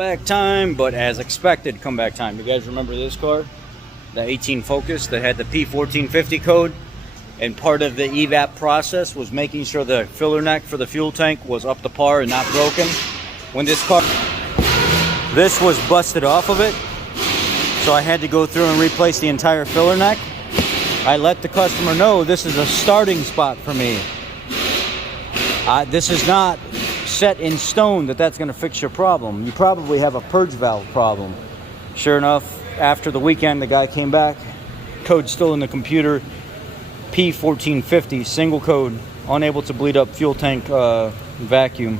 Back time, but as expected, comeback time. You guys remember this car? The 18 Focus that had the P1450 code, and part of the evap process was making sure the filler neck for the fuel tank was up to par and not broken. When this was busted off of it, so I had to go through and replace the entire filler neck. I let the customer know this is a starting spot for me. This is not set in stone that that's going to fix your problem. You probably have a purge valve problem. Sure enough, after the weekend, the guy came back, code still in the computer, P1450, single code, unable to bleed up fuel tank vacuum.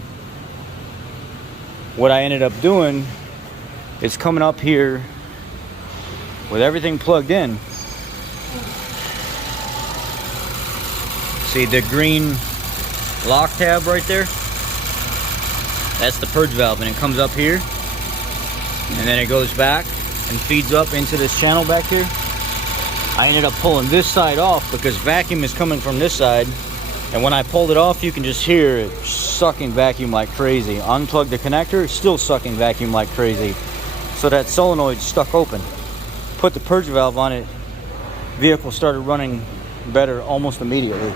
What I ended up doing is coming up here with everything plugged in. See the green lock tab right there? That's the purge valve, and it comes up here, and then it goes back and feeds up into this channel back here. I ended up pulling this side off because vacuum is coming from this side, and when I pulled it off, you can just hear it sucking vacuum like crazy. Unplug the connector, still sucking vacuum like crazy. So that solenoid's stuck open. Put the purge valve on it, vehicle started running better almost immediately.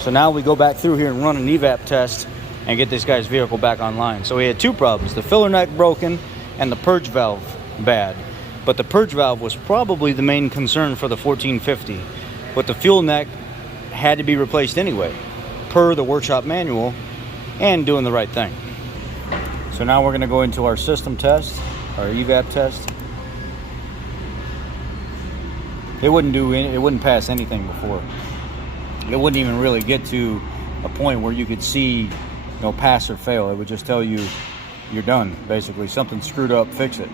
So now we go back through here and run an evap test and get this guy's vehicle back online. So we had two problems, the filler neck broken and the purge valve bad. But the purge valve was probably the main concern for the 1450. But the fuel neck had to be replaced anyway, per the workshop manual, and doing the right thing. So now we're gonna go into our system test, our evap test. It wouldn't pass anything before. It wouldn't even really get to a point where you could see, pass or fail. It would just tell you you're done, basically. Something screwed up, fix it.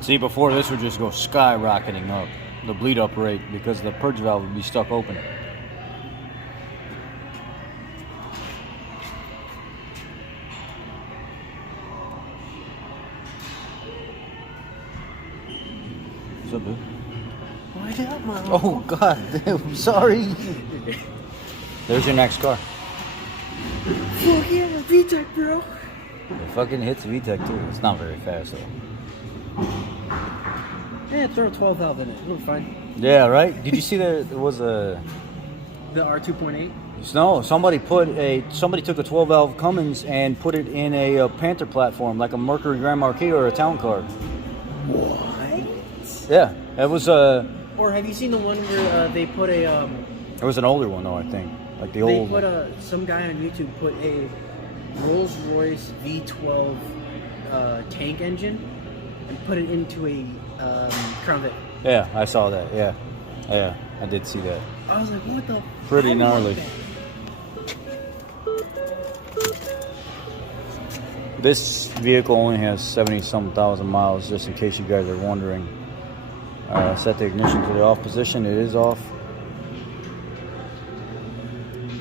See, before this would just go skyrocketing up, the bleed up rate, because the purge valve would be stuck open. What's up, dude? What up, man? Oh, God, I'm sorry. There's your next car. Fuck yeah, VTEC, bro. It fucking hits VTEC too. It's not very fast though. Yeah, throw a 12 valve in it. It'll be fine. Yeah, right? Did you see there was a... The R2.8? No, somebody took a 12 valve Cummins and put it in a Panther platform, like a Mercury Grand Marquis or a town car. What? Yeah, it was a... Or have you seen the one where they put a... It was an older one though, I think. Like the old... They put some guy on YouTube put a Rolls-Royce V12 tank engine and put it into a Crown Vic. Yeah, I saw that. Yeah, I did see that. I was like, what the? Pretty gnarly. This vehicle only has 70-some thousand miles, just in case you guys are wondering. Set the ignition to the off position. It is off.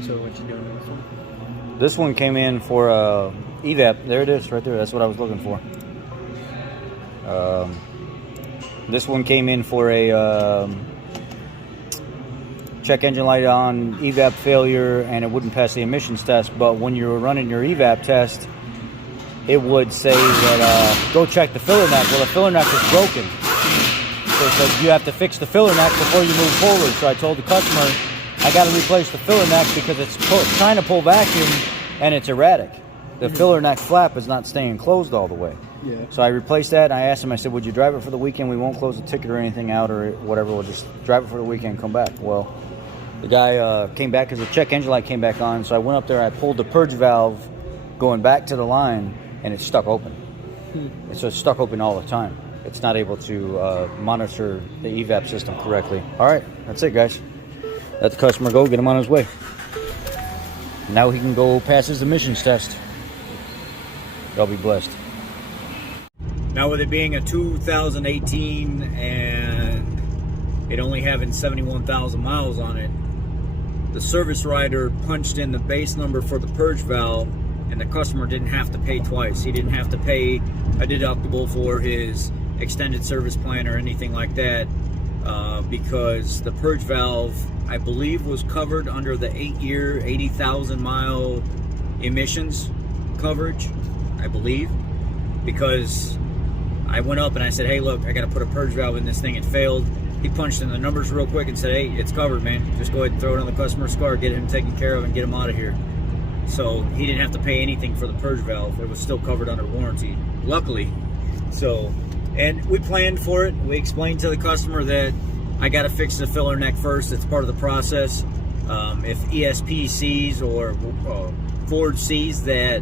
So what you doing with this one? This one came in for evap. There it is, right there. That's what I was looking for. This one came in for a check engine light on, evap failure, and it wouldn't pass the emissions test. But when you were running your evap test, it would say that go check the filler neck. Well, the filler neck is broken. So it said you have to fix the filler neck before you move forward. So I told the customer, I got to replace the filler neck because it's trying to pull vacuum and it's erratic. The filler neck flap is not staying closed all the way. Yeah. So I replaced that, and I asked him, I said, would you drive it for the weekend? We won't close the ticket or anything out or whatever. We'll just drive it for the weekend and come back. Well, the guy came back because the check engine light came back on. So I went up there, I pulled the purge valve going back to the line, and it's stuck open. So it's stuck open all the time. It's not able to monitor the evap system correctly. All right, that's it, guys. Let the customer go, get him on his way. Now he can go pass his emissions test. Y'all be blessed. Now with it being a 2018 and it only having 71,000 miles on it, the service writer punched in the base number for the purge valve, and the customer didn't have to pay twice. He didn't have to pay a deductible for his extended service plan or anything like that, because the purge valve, I believe, was covered under the 8-year, 80,000 mile emissions coverage, I believe, because I went up and I said, hey, look, I got to put a purge valve in this thing. It failed. He punched in the numbers real quick and said, hey, it's covered, man. Just go ahead and throw it on the customer's car, get him taken care of, and get him out of here. So he didn't have to pay anything for the purge valve. It was still covered under warranty, luckily. So, and we planned for it. We explained to the customer that I got to fix the filler neck first. It's part of the process. If ESP sees or Ford sees that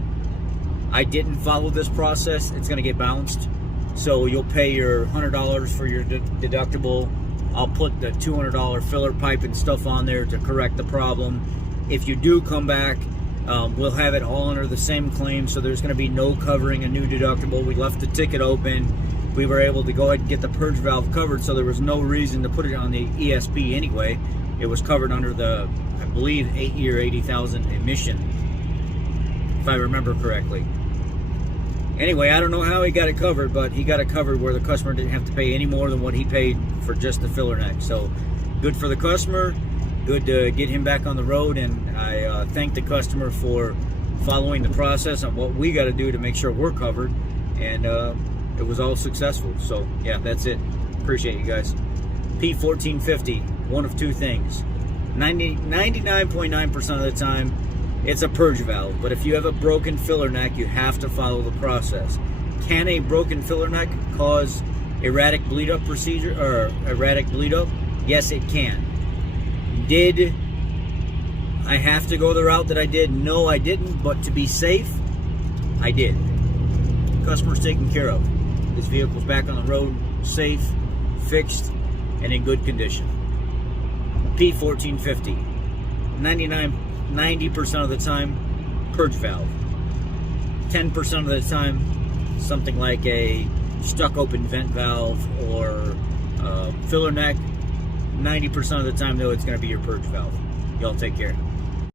I didn't follow this process, it's going to get bounced. So you'll pay your $100 for your deductible. I'll put the $200 filler pipe and stuff on there to correct the problem. If you do come back, we'll have it all under the same claim, so there's going to be no covering a new deductible. We left the ticket open. We were able to go ahead and get the purge valve covered, so there was no reason to put it on the ESP anyway. It was covered under the, I believe, 8-year, 80,000 emission, if I remember correctly. Anyway, I don't know how he got it covered, but he got it covered where the customer didn't have to pay any more than what he paid for just the filler neck. So good for the customer, good to get him back on the road, and I thank the customer for following the process on what we got to do to make sure we're covered, and it was all successful. So yeah, that's it. Appreciate you guys. P1450, one of two things. 99.9% of the time, it's a purge valve, but if you have a broken filler neck, you have to follow the process. Can a broken filler neck cause erratic bleed up procedure or erratic bleed up? Yes, it can. Did I have to go the route that I did? No, I didn't, but to be safe, I did. Customer's taken care of. This vehicle's back on the road, safe, fixed, and in good condition. P1450, 90% of the time, purge valve. 10% of the time, something like a stuck open vent valve or filler neck. 90% of the time, though, it's going to be your purge valve. Y'all take care.